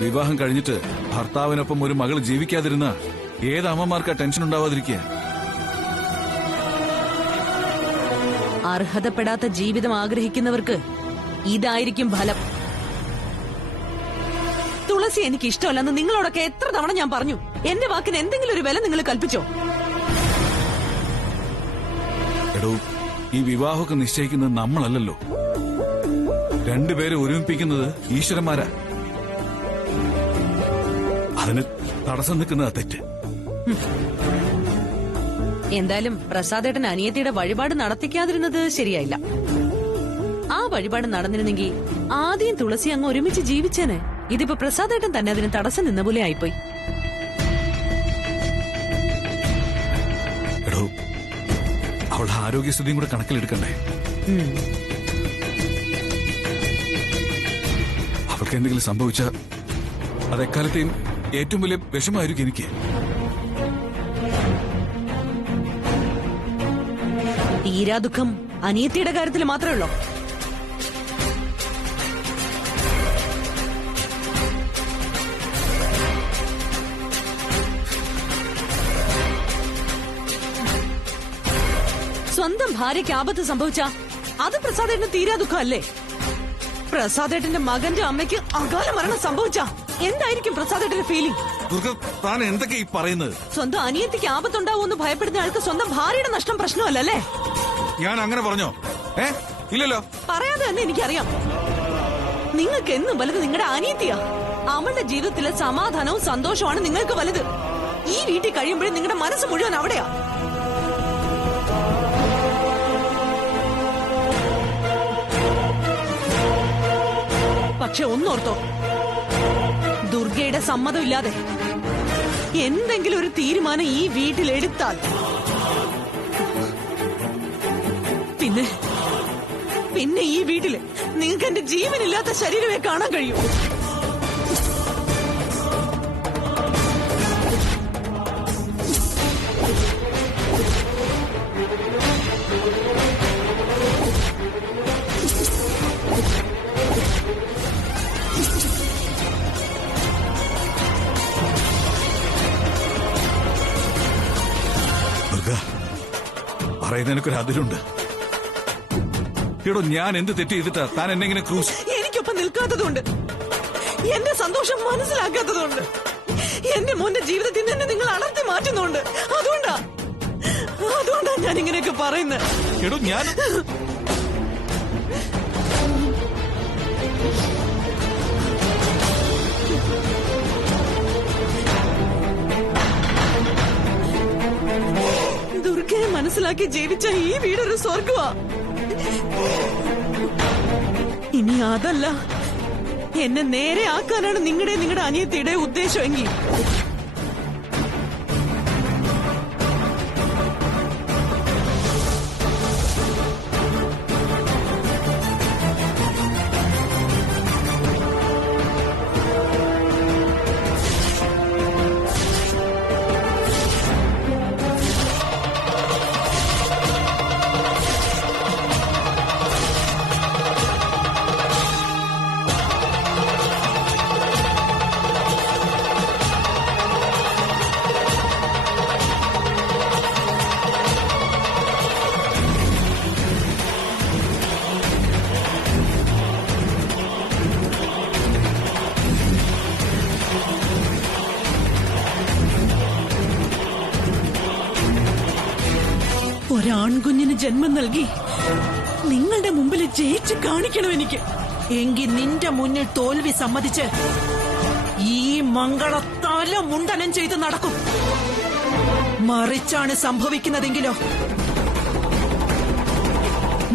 വിവാഹം കഴിഞ്ഞിട്ട് ഭർത്താവിനൊപ്പം ഒരു മകൾ ജീവിക്കാതിരുന്ന ഏത് അമ്മമാർക്കാ ടെൻഷൻ ഉണ്ടാവാതിരിക്കുക? അർഹതപ്പെടാത്ത ജീവിതം ആഗ്രഹിക്കുന്നവർക്ക് ഇതായിരിക്കും ഫലം. തുളസി എനിക്ക് ഇഷ്ടമല്ലെന്ന് നിങ്ങളോടൊക്കെ എത്ര തവണ ഞാൻ പറഞ്ഞു. എന്റെ വാക്കിന് എന്തെങ്കിലും ഒരു വില നിങ്ങൾ കൽപ്പിച്ചോ? എടോ, ഈ വിവാഹമൊക്കെ നിശ്ചയിക്കുന്നത് നമ്മളല്ലല്ലോ. രണ്ടുപേരെ ഒരുമിപ്പിക്കുന്നത് ഈശ്വരന്മാരാ. അതിന് തടസ്സം നിൽക്കുന്നതാ തെറ്റ്. എന്തായാലും പ്രസാദേട്ടൻ അനിയത്തിയുടെ വഴിപാട് നടത്തിക്കാതിരുന്നത് ശരിയായില്ല. ആ വഴിപാട് നടന്നിരുന്നെങ്കിൽ ആദ്യം തുളസി അങ്ങ് ഒരുമിച്ച് ജീവിച്ചേനെ. ഇതിപ്പോ പ്രസാദേട്ടൻ തന്നെ അതിന് തടസ്സം നിന്ന പോലെ ആയിപ്പോയി. എടോ, അവളുടെ ആരോഗ്യസ്ഥിതിയും കൂടെ കണക്കിലെടുക്കണ്ടേ? അവൾക്ക് എന്തെങ്കിലും സംഭവിച്ച അതെക്കാലത്തെയും ഏറ്റവും വലിയ വിഷമായിരിക്കും എനിക്ക്. തീരാ ദുഃഖം അനിയത്തിയുടെ കാര്യത്തിൽ മാത്രമേ ഉള്ളൂ. സ്വന്തം ഭാര്യയ്ക്ക് ആപത്ത് സംഭവിച്ച അത് പ്രസാദേട്ടന് തീരാ ദുഃഖമല്ലേ? പ്രസാദേട്ടന്റെ മകന്റെ അമ്മയ്ക്ക് അകാല മരണം സംഭവിച്ച എന്തായിരിക്കും പ്രസാദേട്ടന്റെ ഫീലിംഗ്? താൻ എന്തൊക്കെ ഈ പറയുന്നത്? സ്വന്തം അനിയത്തിക്ക് ആപത്തുണ്ടാവുമെന്ന് ഭയപ്പെടുന്ന ആൾക്ക് സ്വന്തം ഭാര്യയുടെ നഷ്ടം പ്രശ്നമല്ലേ? ഞാൻ അങ്ങനെ പറഞ്ഞോ? ഇല്ലല്ലോ. പറയാതെ തന്നെ എനിക്കറിയാം. നിങ്ങൾക്ക് എന്നും വലുത് നിങ്ങളുടെ അനിയത്തിയാ. അവളുടെ ജീവിതത്തിലെ സമാധാനവും സന്തോഷവുമാണ് നിങ്ങൾക്ക് വലുത്. ഈ വീട്ടിൽ കഴിയുമ്പോഴും നിങ്ങളുടെ മനസ്സ് മുഴുവൻ അവിടെയാ. പക്ഷെ ഒന്നോർത്തോ, ദുർഗയുടെ സമ്മതമില്ലാതെ എന്തെങ്കിലും ഒരു തീരുമാനം ഈ വീട്ടിലെടുത്താൽ പിന്നെ ഈ വീട്ടില് നിങ്ങൾക്ക് എന്റെ ജീവനില്ലാത്ത ശരീരമേ കാണാൻ കഴിയൂ. പറയുന്നതിനൊരു അതിരുണ്ട്. എടോ, ഞാൻ എന്ത് തെറ്റ് ചെയ്തിട്ടാ താൻ എന്നെങ്ങനെ ക്രൂശ്? എനിക്കൊപ്പം നിൽക്കാത്തതുകൊണ്ട്, എന്റെ സന്തോഷം മനസ്സിലാക്കാത്തതുകൊണ്ട്, എന്റെ മോന്റെ ജീവിതത്തിൽ നിന്ന് നിങ്ങൾ അടർത്തി മാറ്റുന്നുണ്ട്. അതുകൊണ്ടാ ഞാൻ ഇങ്ങനെയൊക്കെ പറയുന്നത്. എടോ, ഞാൻ ദുർഗയെ മനസ്സിലാക്കി ജീവിച്ച ഈ വീടൊരു സ്വർഗമാ. ഇനി അതല്ല, എന്നെ നേരെ ആക്കാനാണ് നിങ്ങളുടെ അനിയത്തിയുടെ ഉദ്ദേശമെങ്കിൽ ഒരാൺകുഞ്ഞിന് ജന്മം നൽകി നിങ്ങളുടെ മുമ്പിൽ ജയിച്ച് കാണിക്കണം എനിക്ക്. എങ്കിൽ നിന്റെ മുന്നിൽ തോൽവി സമ്മതിച്ച് ഈ മംഗളത്തല മുണ്ടനം ചെയ്ത് നടക്കും. മറിച്ചാണ് സംഭവിക്കുന്നതെങ്കിലോ,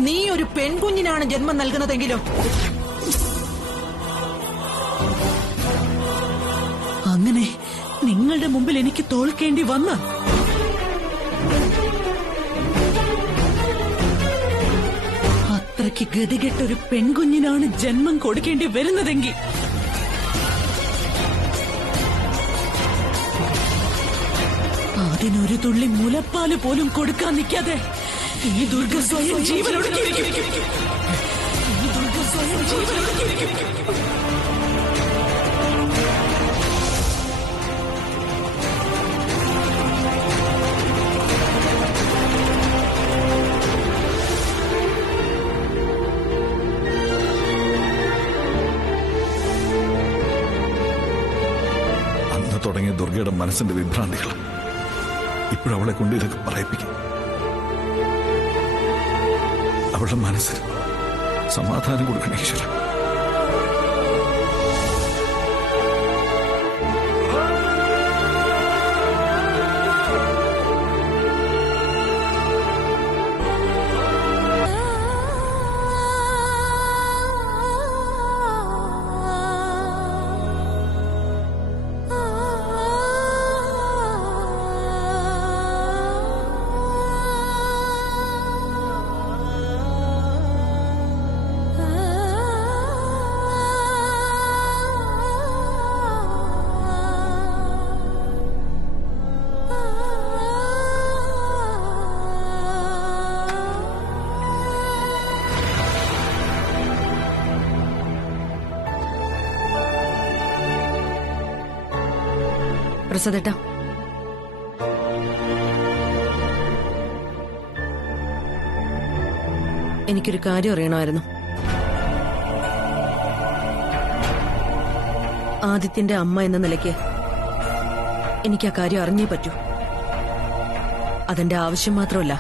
നീ ഒരു പെൺകുഞ്ഞിനാണ് ജന്മം നൽകുന്നതെങ്കിലോ, അങ്ങനെ നിങ്ങളുടെ മുമ്പിൽ എനിക്ക് തോൽക്കേണ്ടി വന്ന അത്രയ്ക്ക് ഗതികെട്ടൊരു പെൺകുഞ്ഞിനാണ് ജന്മം കൊടുക്കേണ്ടി വരുന്നതെങ്കിൽ അതിനൊരു തുള്ളി മുലപ്പാല് പോലും കൊടുക്കാൻ നിൽക്കാതെ ഈ ദുർഗ സ്വയം ജീവനൊടുക്കിയിരിക്കും. ഈ ദുർഗ സ്വയം ജീവനൊടുക്കിയിരിക്കും. തുടങ്ങിയ ദുർഗയുടെ മനസ്സിന്റെ വിഭ്രാന്തികൾ ഇപ്പോഴവളെ കൊണ്ട് ഇതൊക്കെ പറയിപ്പിക്കും. അവളുടെ മനസ്സിൽ സമാധാനം കൊടുക്കണം ഈശ്വര. പ്രസാദേട്ടാ, എനിക്കൊരു കാര്യം അറിയണമായിരുന്നു. ആദിത്യന്റെ അമ്മ എന്ന നിലയ്ക്ക് എനിക്ക് ആ കാര്യം അറിഞ്ഞേ പറ്റൂ. അതെന്റെ ആവശ്യം മാത്രമല്ല,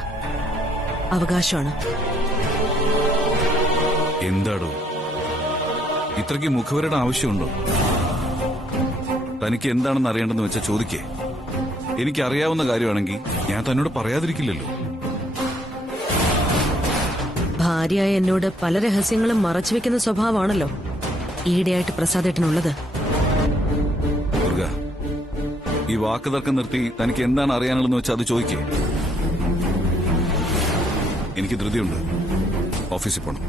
അവകാശമാണ്. എന്താടോ ഇത്രയ്ക്ക് മുഖവരുടെ ആവശ്യമുണ്ടോ? തനിക്ക് എന്താണെന്ന് അറിയേണ്ടെന്ന് വെച്ചാൽ ചോദിക്കേ. എനിക്കറിയാവുന്ന കാര്യമാണെങ്കിൽ ഞാൻ തന്നോട് പറയാതിരിക്കില്ലല്ലോ. ഭാര്യയായ എന്നോട് പല രഹസ്യങ്ങളും മറച്ചുവെക്കുന്ന സ്വഭാവമാണല്ലോ ഈയിടെയായിട്ട് പ്രസാദേട്ടനുള്ളത്. ദുർഗ, ഈ വാക്ക് തർക്കം നിർത്തി തനിക്ക് എന്താണ് അറിയാനുള്ളതെന്ന് വെച്ചാൽ അത് ചോദിക്കേ. എനിക്ക് ധൃതിയുണ്ട്, ഓഫീസിൽ പോണം.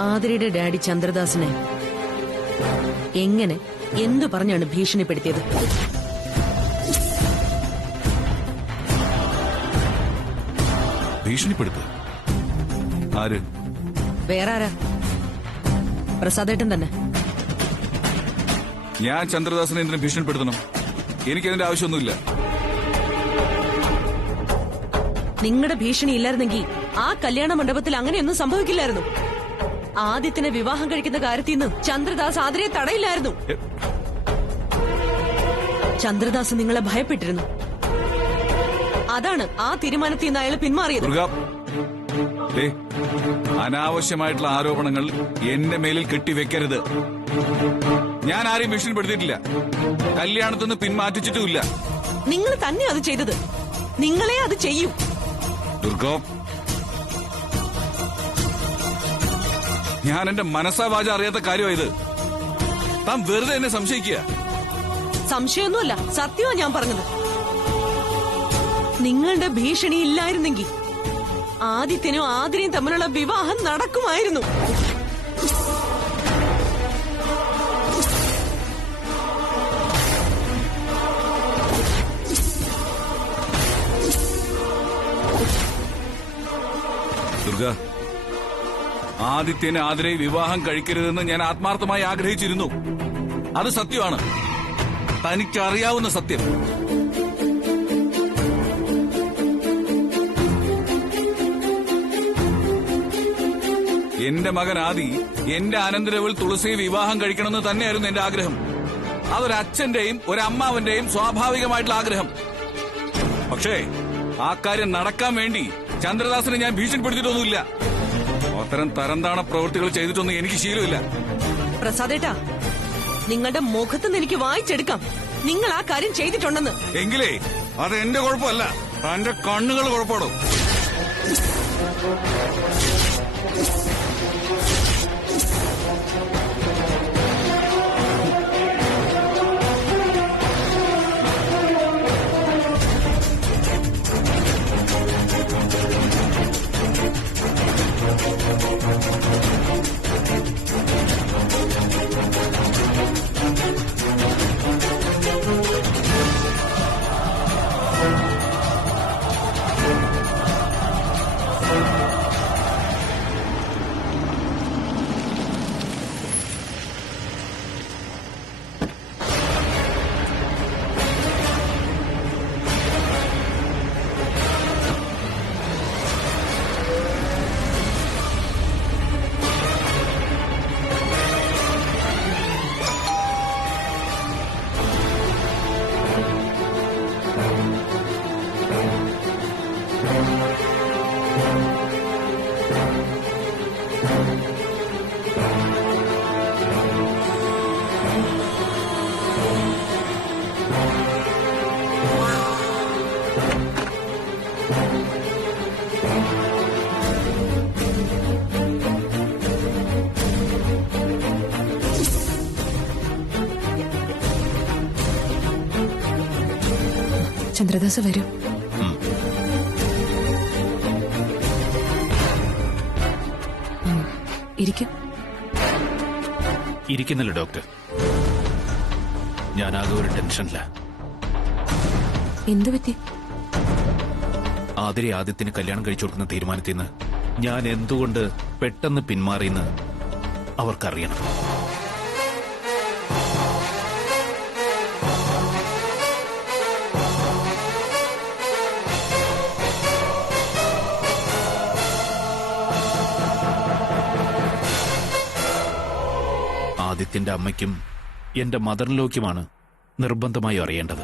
ആതിരയുടെ ഡാഡി ചന്ദ്രദാസിനെ എങ്ങനെ എന്തു പറഞ്ഞാണ് ഭീഷണിപ്പെടുത്തിയത്? ഭീഷണിപ്പെടുത്ത ആര്? വേറെ ആരാ? പ്രസാദേട്ടൻ തന്നെ. ഞാൻ ചന്ദ്രദാസിനെ എന്തിനും ഭീഷണിപ്പെടുത്തണം? എനിക്കതിന്റെ ആവശ്യമൊന്നുമില്ല. നിങ്ങളുടെ ഭീഷണി ഇല്ലായിരുന്നെങ്കിൽ ആ കല്യാണ മണ്ഡപത്തിൽ അങ്ങനെയൊന്നും സംഭവിക്കില്ലായിരുന്നു. ആദിത്യനെ വിവാഹം കഴിക്കുന്ന കാര്യത്തിൽ നിന്ന് ചന്ദ്രദാസ് ആതിരയെ തടയില്ലായിരുന്നു. ചന്ദ്രദാസ് നിങ്ങളെ ഭയപ്പെട്ടിരുന്നു. അതാണ് ആ തീരുമാനത്തിൽ നിന്ന് അയാൾ പിന്മാറിയത്. അനാവശ്യമായിട്ടുള്ള ആരോപണങ്ങൾ എന്റെ മേലിൽ കെട്ടിവെക്കരുത്. ഞാൻ ആരെയും ഭീഷണിപ്പെടുത്തിയിട്ടില്ല, കല്യാണത്തിന്ന് പിന്മാറ്റിച്ചിട്ടുമില്ല. നിങ്ങൾ തന്നെ അത് ചെയ്തത്. നിങ്ങളെ അത് ചെയ്യൂ. ദുർഗോ, ഞാൻ എന്റെ മനസ്സാവാച അറിയാത്ത കാര്യമായത്. താൻ വെറുതെ എന്നെ സംശയിക്കുക. സംശയമൊന്നുമല്ല, സത്യമാണ് ഞാൻ പറഞ്ഞത്. നിങ്ങളുടെ ഭീഷണി ഇല്ലായിരുന്നെങ്കിൽ ആദിത്യനും ആതിരയും തമ്മിലുള്ള വിവാഹം നടക്കുമായിരുന്നു. ദുർഗ, ആദിത്യന് ആതിരയെ വിവാഹം കഴിക്കരുതെന്ന് ഞാൻ ആത്മാർത്ഥമായി ആഗ്രഹിച്ചിരുന്നു. അത് സത്യമാണ്, തനിക്കറിയാവുന്ന സത്യം. എന്റെ മകൻ ആദി എന്റെ അനന്തരവൾ തുളസിയെ വിവാഹം കഴിക്കണമെന്ന് തന്നെയായിരുന്നു എന്റെ ആഗ്രഹം. അതൊരച്ഛന്റെയും ഒരമ്മാവന്റെയും സ്വാഭാവികമായിട്ടുള്ള ആഗ്രഹം. പക്ഷേ ആ കാര്യം നടക്കാൻ വേണ്ടി ചന്ദ്രദാസിനെ ഞാൻ ഭീഷണിപ്പെടുത്തിയിട്ടൊന്നുമില്ല. അത്തരം തരംതാണ പ്രവൃത്തികൾ ചെയ്തിട്ടൊന്നും എനിക്ക് ശീലമില്ല. പ്രസാദേട്ടാ, നിങ്ങളുടെ മുഖത്തുനിന്ന് എനിക്ക് വായിച്ചെടുക്കാം നിങ്ങൾ ആ കാര്യം ചെയ്തിട്ടുണ്ടെന്ന്. എങ്കിലേ അത് എന്റെ കുഴപ്പമല്ല, തന്റെ കണ്ണുകൾ കുഴപ്പമാണോ? ചന്ദ്രദാസ് വരൂ. ഇരിക്കും. ഇരിക്കുന്നില്ല ഡോക്ടർ, ഞാനാകെ ഒരു ടെൻഷനില്ല. എന്തു പറ്റി? ആതിരെ ആദ്യത്തിന് കല്യാണം കഴിച്ചു കൊടുക്കുന്ന തീരുമാനത്തിൽ നിന്ന് ഞാൻ എന്തുകൊണ്ട് പെട്ടെന്ന് പിന്മാറിയെന്ന് അവർക്കറിയണം. ആദിത്യന്റെ അമ്മയ്ക്കും എന്റെ മദറിലോക്കുമാണ് നിർബന്ധമായി അറിയേണ്ടത്.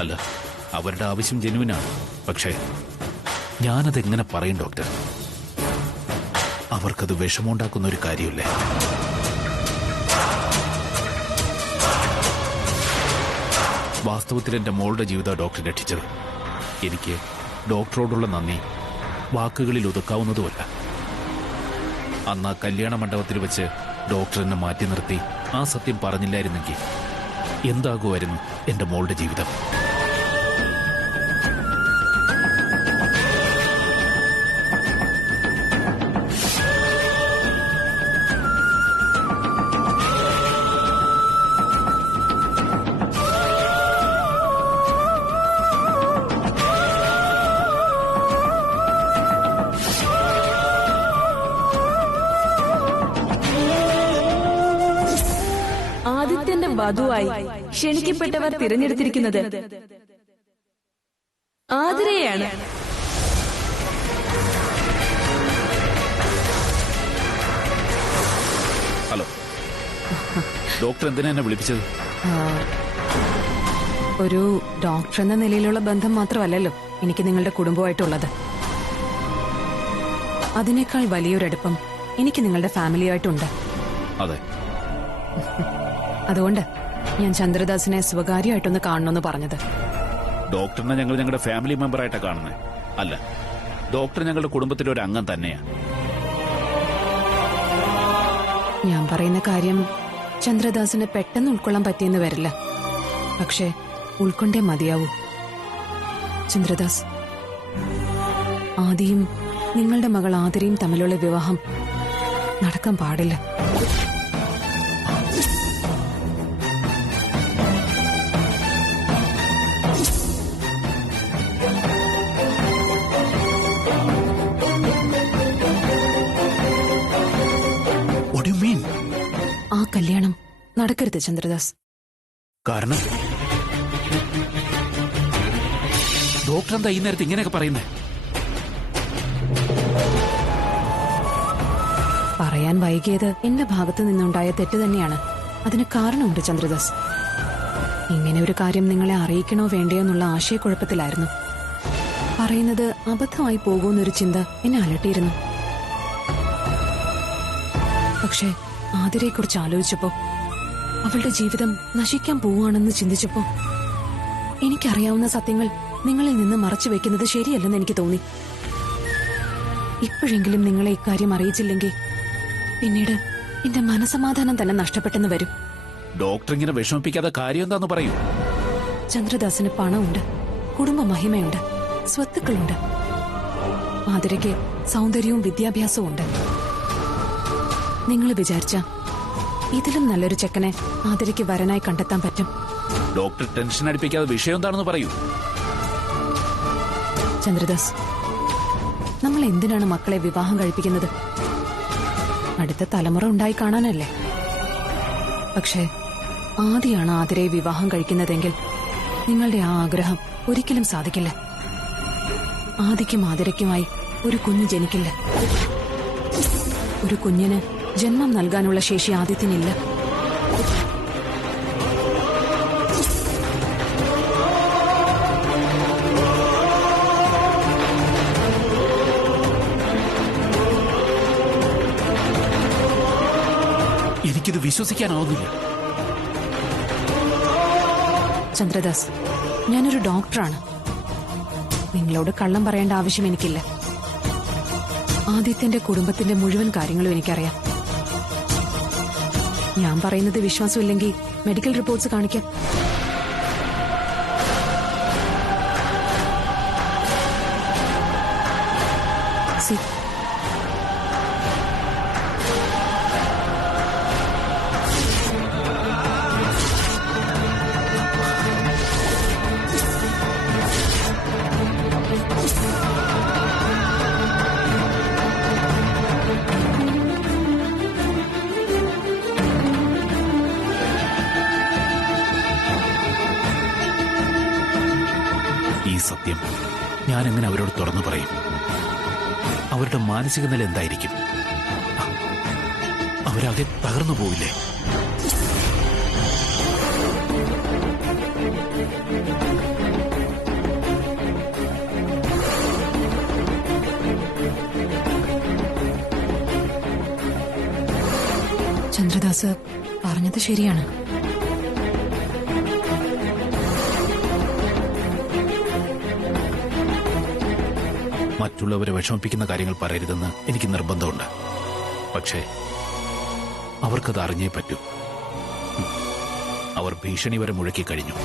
അല്ല, അവരുടെ ആവശ്യം ജെനുവിനാണ്. പക്ഷേ ഞാനതെങ്ങനെ പറയും ഡോക്ടർ? അവർക്കത് വിഷമമുണ്ടാക്കുന്ന ഒരു കാര്യമല്ലേ. വാസ്തവത്തിൽ എന്റെ മോളുടെ ജീവിതം ഡോക്ടർ രക്ഷിച്ചത്. എനിക്ക് ഡോക്ടറോടുള്ള നന്ദി വാക്കുകളിൽ ഒതുക്കാവുന്നതുമല്ല. അന്ന് ആ കല്യാണ മണ്ഡപത്തിൽ വെച്ച് ഡോക്ടർ എന്നെ മാറ്റി നിർത്തി ആ സത്യം പറഞ്ഞില്ലായിരുന്നെങ്കിൽ എന്താകുമായിരുന്നു എന്റെ മോളുടെ ജീവിതം? ആദിത്യന്റെ വധുവായി ക്ഷണിക്കപ്പെട്ടവർ തിരഞ്ഞെടുത്തിരിക്കുന്നത് ആതിരയെയാണ്. ഹലോ ഡോക്ടർ, എന്തിനാ എന്നെ വിളിപ്പിച്ചത്? ഒരു ഡോക്ടർ എന്ന നിലയിലുള്ള ബന്ധം മാത്രമല്ലല്ലോ എനിക്ക് നിങ്ങളുടെ കുടുംബമായിട്ടുള്ളത്. അതിനേക്കാൾ വലിയൊരടുപ്പം എനിക്ക് നിങ്ങളുടെ ഫാമിലിയായിട്ടുണ്ട്. അതെ, അതുകൊണ്ട് ഞാൻ ചന്ദ്രദാസിനെ സ്വകാര്യമായിട്ടൊന്ന് കാണണമെന്ന് പറഞ്ഞത്. ഡോക്ടറിനെ ഞങ്ങൾ ഞങ്ങളുടെ ഫാമിലി മെമ്പറായിട്ടാണ് കാണുന്നത്. അല്ല, ഡോക്ടർ ഞങ്ങളുടെ കുടുംബത്തിലെ ഒരു അംഗം തന്നെയാണ്. ഞാൻ പറയുന്ന കാര്യം ചന്ദ്രദാസിന് പെട്ടെന്ന് ഉൾക്കൊള്ളാൻ പറ്റിയെന്ന് വരില്ല. പക്ഷേ ഉൾക്കൊണ്ടേ മതിയാവൂ. ചന്ദ്രദാസ്, ആദിയും നിങ്ങളുടെ മകൾ ആതിരയും തമ്മിലുള്ള വിവാഹം നടക്കാൻ പാടില്ല. ആ കല്യാണം നടക്കരുത് ചന്ദ്രദാസ്. കാരണം ഡോക്ടർ എന്താ ഈ നേരത്തെ ഇങ്ങനെയൊക്കെ പറയുന്നേ? പറയാൻ വൈകിയത് എന്റെ ഭാഗത്തു നിന്നുണ്ടായ തെറ്റ് തന്നെയാണ്. അതിന് കാരണമുണ്ട് ചന്ദ്രദാസ്. ഇങ്ങനെ ഒരു കാര്യം നിങ്ങളെ അറിയിക്കണോ വേണ്ടയോ എന്നുള്ള ആശയക്കുഴപ്പത്തിലായിരുന്നു. പറയുന്നത് അബദ്ധമായി പോകുമെന്നൊരു ചിന്ത എന്നെ അലട്ടിയിരുന്നു. പക്ഷേ ആതിരയെക്കുറിച്ച് ആലോചിച്ചപ്പോ, അവളുടെ ജീവിതം നശിക്കാൻ പോവുകയാണെന്ന് ചിന്തിച്ചപ്പോ, എനിക്കറിയാവുന്ന സത്യങ്ങൾ നിങ്ങളിൽ നിന്ന് മറച്ചു വെക്കുന്നത് ശരിയല്ലെന്ന് എനിക്ക് തോന്നി. ഇപ്പോഴെങ്കിലും നിങ്ങളെ ഇക്കാര്യം അറിയിച്ചില്ലെങ്കിൽ പിന്നീട് എന്റെ മനസമാധാനം തന്നെ നഷ്ടപ്പെട്ടെന്ന് വരും. ഡോക്ടർ ഇങ്ങനെ വിഷമിപ്പിക്കാതെ കാര്യം എന്താന്ന് പറയൂ. ചന്ദ്രദാസിന് പണമുണ്ട്, കുടുംബ മഹിമയുണ്ട്, സ്വത്തുക്കളുണ്ട്. ആതിരയ്ക്ക് സൗന്ദര്യവും വിദ്യാഭ്യാസവും ഉണ്ട്. നിങ്ങൾ വിചാരിച്ച ഇതിലും നല്ലൊരു ചെക്കനെ ആതിരയ്ക്ക് വരനായി കണ്ടെത്താൻ പറ്റും. ഡോക്ടർ ടെൻഷൻ അടിപ്പിക്കാതെ വിഷയം എന്താണെന്ന് പറയൂ. ചന്ദ്രദാസ്, നമ്മൾ എന്തിനാണ് മക്കളെ വിവാഹം കഴിപ്പിക്കുന്നത്? അടുത്ത തലമുറ ഉണ്ടായി കാണാനല്ലേ? പക്ഷേ ആദിയാണ് ആതിരയെ വിവാഹം കഴിക്കുന്നതെങ്കിൽ നിങ്ങളുടെ ആ ആഗ്രഹം ഒരിക്കലും സാധിക്കില്ല. ആദിക്കും ആതിരയ്ക്കുമായി ഒരു കുഞ്ഞ് ജനിക്കില്ല. ഒരു കുഞ്ഞിന് ജന്മം നൽകാനുള്ള ശേഷി ആദിത്യനില്ല. വിശ്വസിക്കാനാവുന്നില്ല. ചന്ദ്രദാസ്, ഞാനൊരു ഡോക്ടറാണ്. നിങ്ങളോട് കള്ളം പറയേണ്ട ആവശ്യം എനിക്കില്ല. ആദിത്യന്റെ കുടുംബത്തിന്റെ മുഴുവൻ കാര്യങ്ങളും എനിക്കറിയാം. ഞാൻ പറയുന്നത് വിശ്വാസമില്ലെങ്കിൽ മെഡിക്കൽ റിപ്പോർട്ട്സ് കാണിക്കാം. സി, ഈ സത്യം ഞാൻ എങ്ങനെ അവരോട് തുറന്നു പറയും? അവരുടെ മാനസിക നില എന്തായിരിക്കും? അവരാകെ തകർന്നു പോവില്ലേ? ചന്ദ്രദാസ് പറഞ്ഞത് ശരിയാണ്. മറ്റുള്ളവരെ വിഷമിപ്പിക്കുന്ന കാര്യങ്ങൾ പറയരുതെന്ന് എനിക്ക് നിർബന്ധമുണ്ട്. പക്ഷേ അവർക്കത് അറിഞ്ഞേ പറ്റൂ. അവർ ഭീഷണി വരെ മുഴക്കി കഴിഞ്ഞു.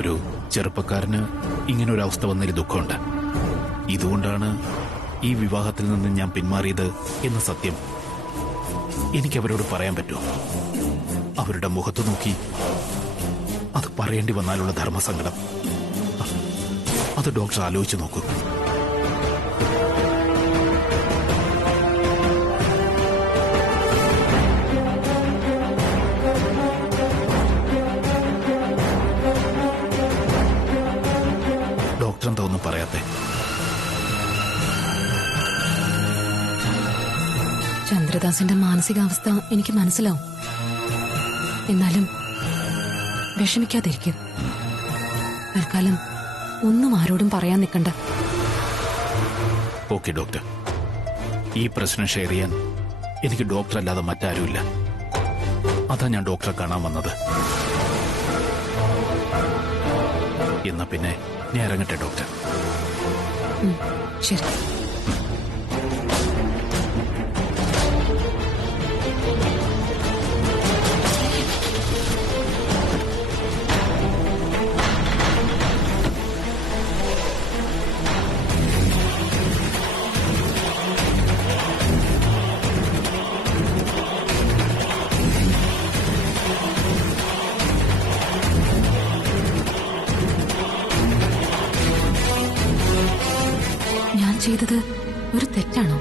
ഒരു ചെറുപ്പക്കാരന് ഇങ്ങനൊരു അവസ്ഥ വന്നതിൽ ദുഃഖമുണ്ട്. ഇതുകൊണ്ടാണ് ഈ വിവാഹത്തിൽ നിന്ന് ഞാൻ പിന്മാറിയത് എന്ന സത്യം എനിക്കവരോട് പറയാൻ പറ്റുമോ? അവരുടെ മുഖത്ത് നോക്കി അത് പറയേണ്ടി വന്നാലുള്ള ധർമ്മസങ്കടം, അത് ഡോക്ടർ ആലോചിച്ച് നോക്കൂ. ഡോക്ടർ എന്താ ഒന്നും പറയാത്തെ? ചന്ദ്രദാസിന്റെ മാനസികാവസ്ഥ എനിക്ക് മനസ്സിലാവും. എന്നാലും വിഷമിക്കാതിരിക്കും. തൽക്കാലം ഒന്നും ആരോടും പറയാൻ നിൽക്കണ്ട. ഓക്കെ ഡോക്ടർ, ഈ പ്രശ്നം ഷെയർ ചെയ്യാൻ എനിക്ക് ഡോക്ടർ അല്ലാതെ മറ്റാരുമില്ല. അതാ ഞാൻ ഡോക്ടറെ കാണാൻ വന്നത്. എന്നാ പിന്നെ ഞാൻ ഇറങ്ങട്ടെ ഡോക്ടർ. ശരി. ചെയ്തത് ഒരു തെറ്റാണോ?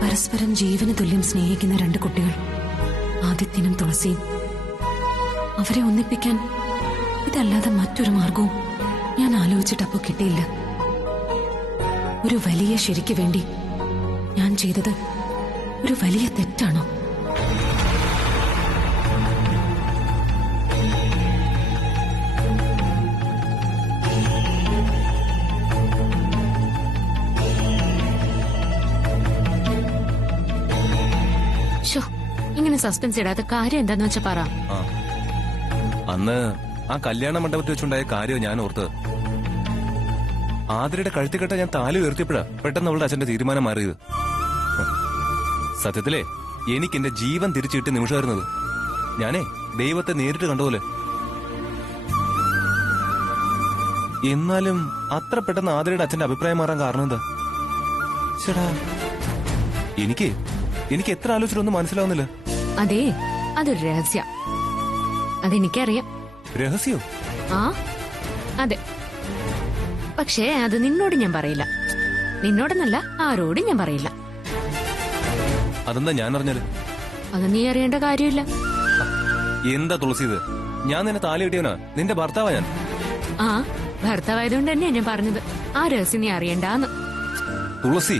പരസ്പരം ജീവന് തുല്യം സ്നേഹിക്കുന്ന രണ്ട് കുട്ടികൾ, ആദിത്യനും തുളസിയും, അവരെ ഒന്നിപ്പിക്കാൻ ഇതല്ലാതെ മറ്റൊരു മാർഗവും ഞാൻ ആലോചിച്ചിട്ടപ്പോ കിട്ടിയില്ല. ഒരു വലിയ ശരിക്ക് വേണ്ടി ഞാൻ ചെയ്തത് ഒരു വലിയ തെറ്റാണോ? ഇങ്ങനെ സസ്പെൻസ് ഇടാത്ത കാര്യം എന്താന്ന് വെച്ചാ പറ. അന്ന് ആ കല്യാണ മണ്ഡപത്തിൽ വെച്ചുണ്ടായ കാര്യം ഞാൻ ഓർത്തത്. ആതിരയുടെ കഴുത്തിക്കെട്ട ഞാൻ താലി ഉയർത്തിയപ്പോഴാ പെട്ടെന്ന് അവളുടെ അച്ഛന്റെ തീരുമാനം മാറിയത്. സത്യത്തിലേ എനിക്ക് എന്റെ ജീവൻ തിരിച്ചു കിട്ടിയ നിമിഷമായിരുന്നത്. ഞാനേ ദൈവത്തെ നേരിട്ട് കണ്ടപോലെ. എന്നാലും അത്ര പെട്ടെന്ന് ആതിരയുടെ അച്ഛന്റെ അഭിപ്രായം മാറാൻ കാരണം എന്താ? ചേടാ, എനിക്ക് എത്ര ആലോചിച്ചിട്ടൊന്നും മനസ്സിലാവുന്നില്ല. അതെ, അതൊരു രഹസ്യ. അതെനിക്കറിയാം. രഹസ്യോ? ആ അതെ. പക്ഷേ അത് നിന്നോട് ഞാൻ പറയില്ല. നിന്നോടെന്നല്ല, ആരോടും ഞാൻ പറയില്ല. അതെന്താ ഞാൻ അറിഞ്ഞത്? അത് നീ അറിയേണ്ട കാര്യമില്ല. എന്താ തുളസി ഇത്? ഞാൻ നിന്നെ താലി കെട്ടിയവനാ, നിന്റെ ഭർത്താവാ ഞാൻ. ആ ഭർത്താവായതുകൊണ്ട് തന്നെയാ ഞാൻ പറഞ്ഞത് ആ രഹസ്യം നീ അറിയണ്ടാന്ന്. തുളസി